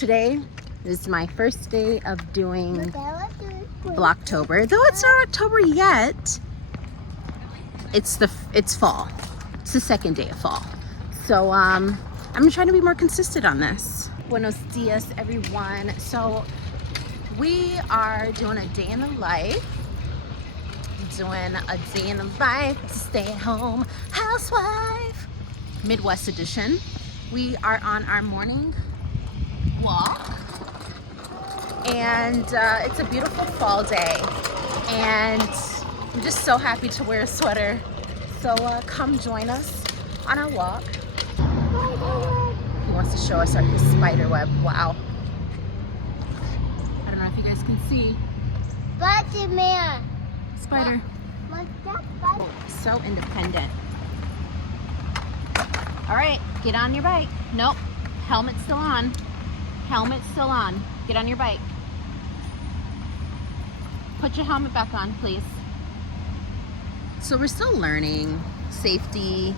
Today is my first day of doing Vlogtober. Though it's not October yet, it's fall. It's the second day of fall. So I'm trying to be more consistent on this. Buenos dias, everyone. So we are doing a day in the life. Doing a day in the life, stay-at-home housewife, Midwest edition. We are on our morning walk, and it's a beautiful fall day, and I'm just so happy to wear a sweater. So come join us on our walk. He wants to show us his spider web. Wow. I don't know if you guys can see. Spider-Man. Spider. So independent. All right, get on your bike. Nope, helmet's still on. Helmet's still on. Get on your bike. Put your helmet back on, please. So we're still learning safety,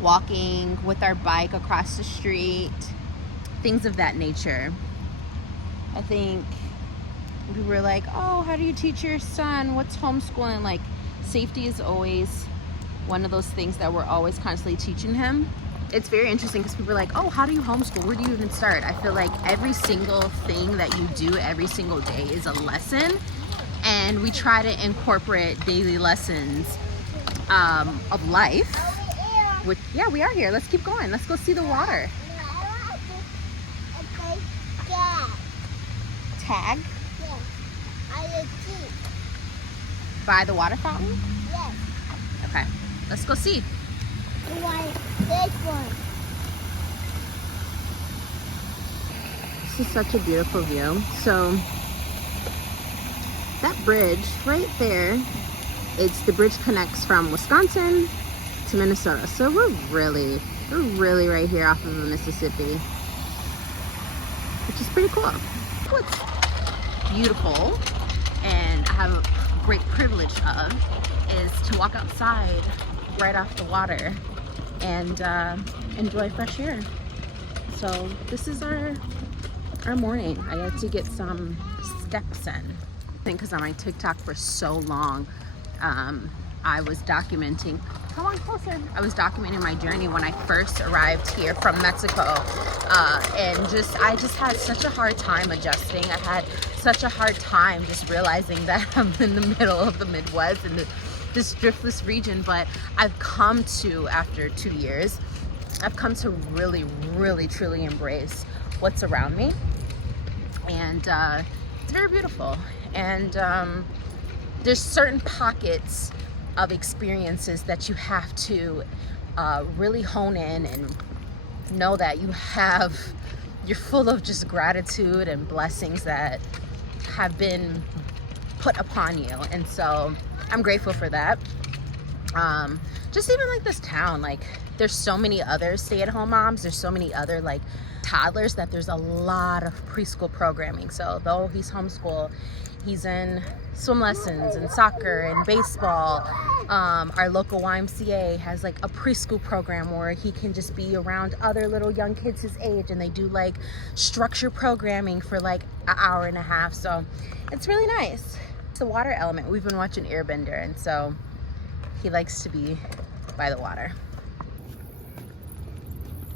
walking with our bike across the street, things of that nature. I think we were like, oh, how do you teach your son? What's homeschooling? Like, safety is always one of those things that we're always constantly teaching him. It's very interesting because people are like, oh, how do you homeschool? Where do you even start? I feel like every single thing that you do every single day is a lesson. And we try to incorporate daily lessons of life. Which, yeah, we are here. Let's keep going. Let's go see the water. Tag? By the water fountain? Yes. Okay, let's go see. This one. This is such a beautiful view. So that bridge right there, the bridge connects from Wisconsin to Minnesota. So we're really right here off of the Mississippi, which is pretty cool. What's beautiful and I have a great privilege of is to walk outside right off the water and enjoy fresh air. So this is our morning. I had to get some steps in. I think because on my TikTok for so long, I was documenting. Come on closer. I was documenting my journey when I first arrived here from Mexico, and I just had such a hard time adjusting. I had such a hard time just realizing that I'm in the middle of the Midwest and this driftless region. But I've come to, after 2 years, I've come to really truly embrace what's around me, and it's very beautiful. And there's certain pockets of experiences that you have to really hone in and know that you're full of just gratitude and blessings that have been put upon you. And so I'm grateful for that. Just even like this town, like there's so many other stay-at-home moms, there's so many other like toddlers that there's a lot of preschool programming. So though he's homeschooled, he's in swim lessons and soccer and baseball. Our local YMCA has like a preschool program where he can just be around other little young kids his age, and they do like structured programming for like an hour and a half. So it's really nice. It's the water element. We've been watching Airbender, and so he likes to be by the water.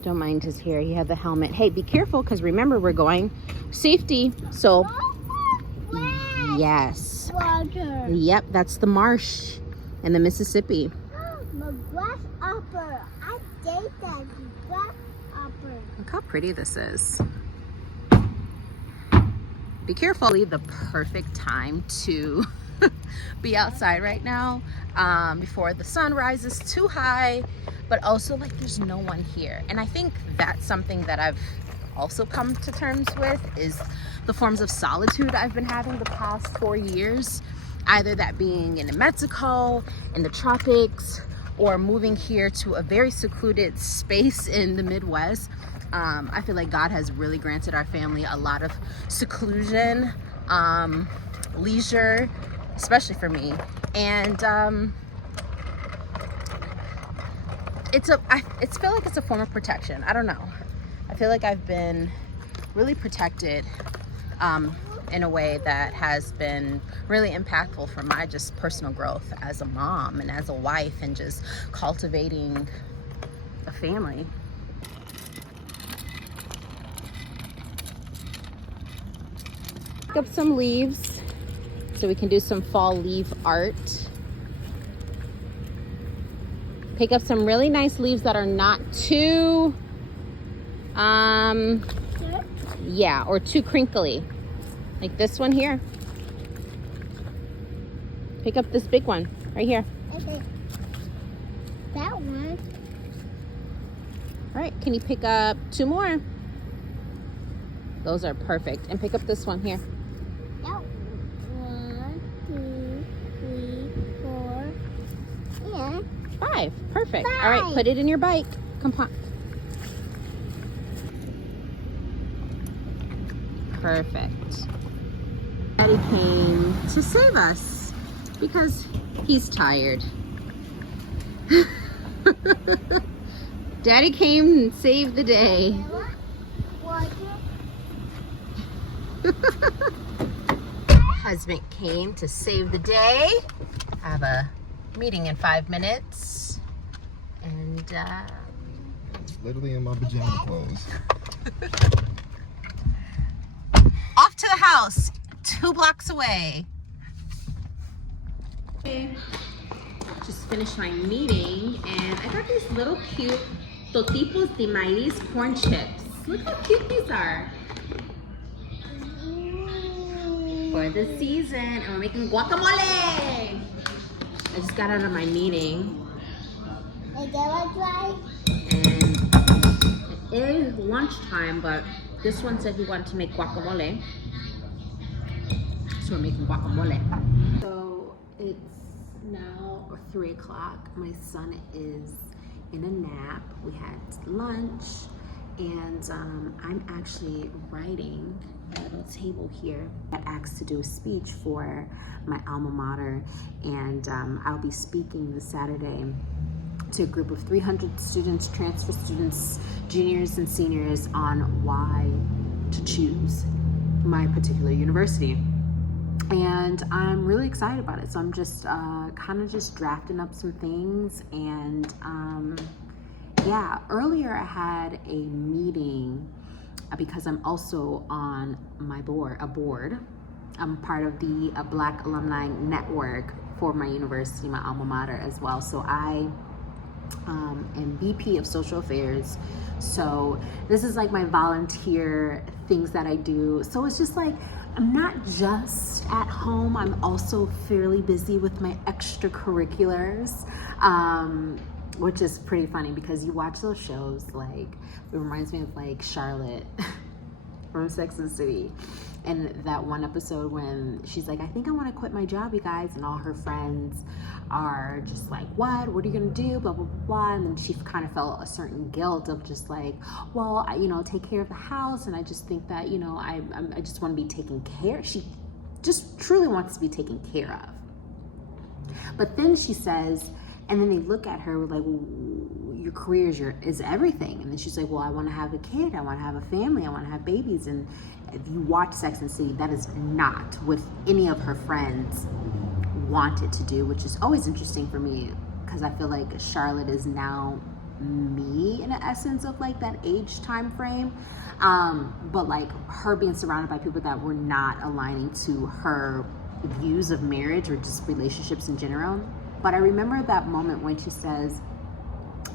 Don't mind his hair. He had the helmet. Hey, be careful, because remember, we're going safety. So yes. Water. Yep, that's the marsh in the Mississippi. My grasshopper. I date that grasshopper. Look how pretty this is. Be careful. The perfect time to be outside right now, before the sun rises too high, but also like there's no one here. And I think that's something that I've also come to terms with, is the forms of solitude I've been having the past 4 years, either that being in Mexico, in the tropics, or moving here to a very secluded space in the Midwest. I feel like God has really granted our family a lot of seclusion, leisure, especially for me. And I feel like it's a form of protection. I don't know. I feel like I've been really protected in a way that has been really impactful for my just personal growth as a mom and as a wife and just cultivating a family. Pick up some leaves so we can do some fall leaf art. Pick up some really nice leaves that are not too yeah, or too crinkly, like this one here. Pick up this big one right here. Okay. That one. All right, can you pick up 2 more? Those are perfect. And pick up this one here. That 1, 2, 3, 4, and 5. Perfect. 5. All right, put it in your bike. Come on. Perfect. Daddy came to save us because he's tired. Daddy came and saved the day. Husband came to save the day. I have a meeting in 5 minutes. And It's literally in my pajama clothes. off to the house, 2 blocks away. Okay. Just finished my meeting and I got these little cute totipos de maíz corn chips. Look how cute these are. For the season, and we're making guacamole. I just got out of my meeting and it is lunchtime, but this one said he wanted to make guacamole, so we're making guacamole. So it's now 3 o'clock. My son is in a nap. We had lunch, and I'm actually writing at a little table here. I got asked to do a speech for my alma mater, and I'll be speaking this Saturday to a group of 300 students, transfer students, juniors and seniors, on why to choose my particular university. And I'm really excited about it. So I'm just kind of just drafting up some things. And yeah, earlier I had a meeting because I'm also on my board, I'm part of the Black Alumni Network for my university, my alma mater as well. So I am VP of Social Affairs. So this is like my volunteer things that I do. So it's just like, I'm not just at home, I'm also fairly busy with my extracurriculars, which is pretty funny because you watch those shows, like, it reminds me of like Charlotte from Sex and the City. And that one episode when she's like, I think I want to quit my job, you guys, and all her friends are just like, what are you gonna do, blah blah blah. And then she kind of felt a certain guilt of just like, well, I, take care of the house, and I just think that I just want to be taken care. She just truly wants to be taken care of. But then she says, and then they look at her with like, well, your career is everything. And then she's like, well, I want to have a kid, I want to have a family, I want to have babies. And if you watch Sex and the City, that is not what any of her friends wanted to do, which is always interesting for me because I feel like Charlotte is now me in the essence of like that age time frame, but like her being surrounded by people that were not aligning to her views of marriage or just relationships in general. But I remember that moment when she says,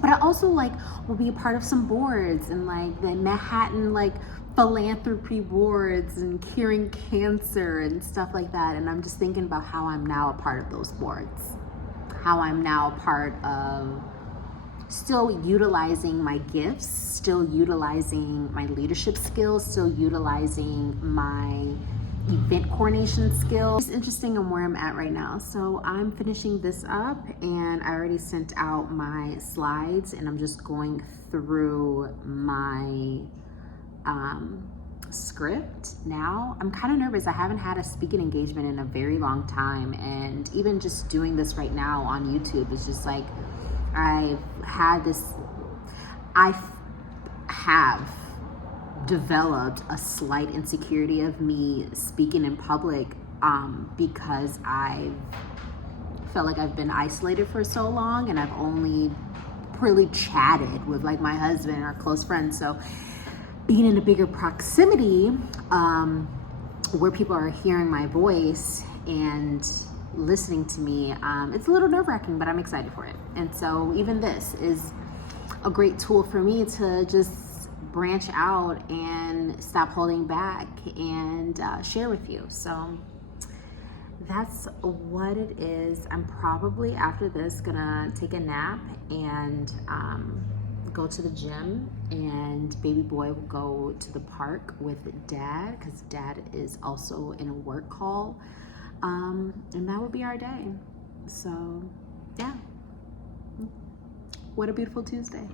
but I also like will be a part of some boards and like the Manhattan like philanthropy boards and curing cancer and stuff like that. And I'm just thinking about how I'm now a part of those boards, how I'm now a part of still utilizing my gifts, still utilizing my leadership skills, still utilizing my event coordination skills. It's interesting on where I'm at right now. So I'm finishing this up and I already sent out my slides and I'm just going through my script now. I'm kind of nervous. I haven't had a speaking engagement in a very long time, and even just doing this right now on YouTube is just like, I have developed a slight insecurity of me speaking in public because I felt like I've been isolated for so long, and I've only really chatted with like my husband or close friends. So being in a bigger proximity where people are hearing my voice and listening to me, it's a little nerve-wracking, but I'm excited for it. And so even this is a great tool for me to just branch out and stop holding back and share with you. So that's what it is. I'm probably after this gonna take a nap and go to the gym, and baby boy will go to the park with dad because dad is also in a work call, and that would be our day. So yeah, what a beautiful Tuesday.